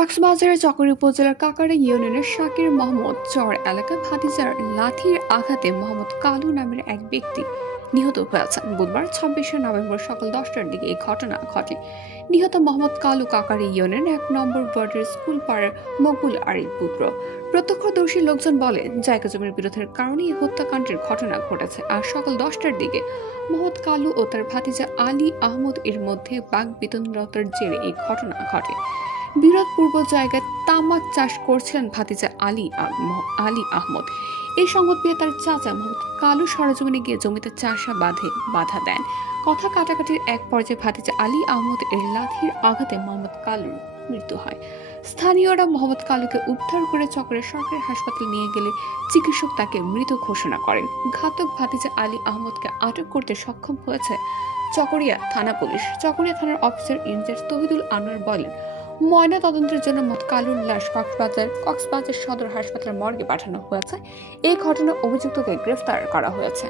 কক্সবাজারের চকরি উপজেলার কাকারে ইউনিয়নের শাকির মোহাম্মদ চর এলাকায় ভাতিজার লাঠির আঘাতে মোহাম্মদ কালু নামের এক ব্যক্তি নিহত হয়েছেন। বুধবার ২৬শে নভেম্বর সকাল ১০টার দিকে এই ঘটনা ঘটে। নিহত মোহাম্মদ কালু কাকারে ইউনিয়নের ১ নম্বর ওয়ার্ডের স্কুল পাড়ার মকুল আলীর পুত্র। প্রত্যক্ষদর্শী লোকজন বলেন, জায়গা জমির বিরোধের কারণে এই হত্যাকাণ্ডের ঘটনা ঘটেছে। আর সকাল ১০টার দিকে মোহাম্মদ কালু ও তার ভাতিজা আলী আহমদ এর মধ্যে বাকবিতণ্ডার জেরে এই ঘটনা ঘটে। বিরোধপূর্ব জায়গায় তামাক চাষ করছিলেন ভাতিজা আলী আহমদ। এই সংবাদ পেয়ে তার চাচা মোহাম্মদ কালু সরেজমিনে গিয়ে জমিতে বাধা দেন। কথা কাটাকাটির এক পর্যায়ে ভাতিজা আলী আহমদ এর লাঠির আঘাতে মোহাম্মদ কালুর মৃত্যু হয়। স্থানীয়রা মোহাম্মদ কালুকে উদ্ধার করে চকরের সরকারি হাসপাতালে নিয়ে গেলে চিকিৎসক তাকে মৃত ঘোষণা করেন। ঘাতক ভাতিজা আলী আহমদকে আটক করতে সক্ষম হয়েছে চকরিয়া থানা পুলিশ। চকরিয়া থানার অফিসার ইনচার্জ তহিদুল আনোয়ার বলেন, ময়না তদন্তের জন্য মোহাম্মদ কালুর লাশ কক্সবাজার সদর হাসপাতালের মর্গে পাঠানো হয়েছে। এই ঘটনায় অভিযুক্তকে গ্রেফতার করা হয়েছে।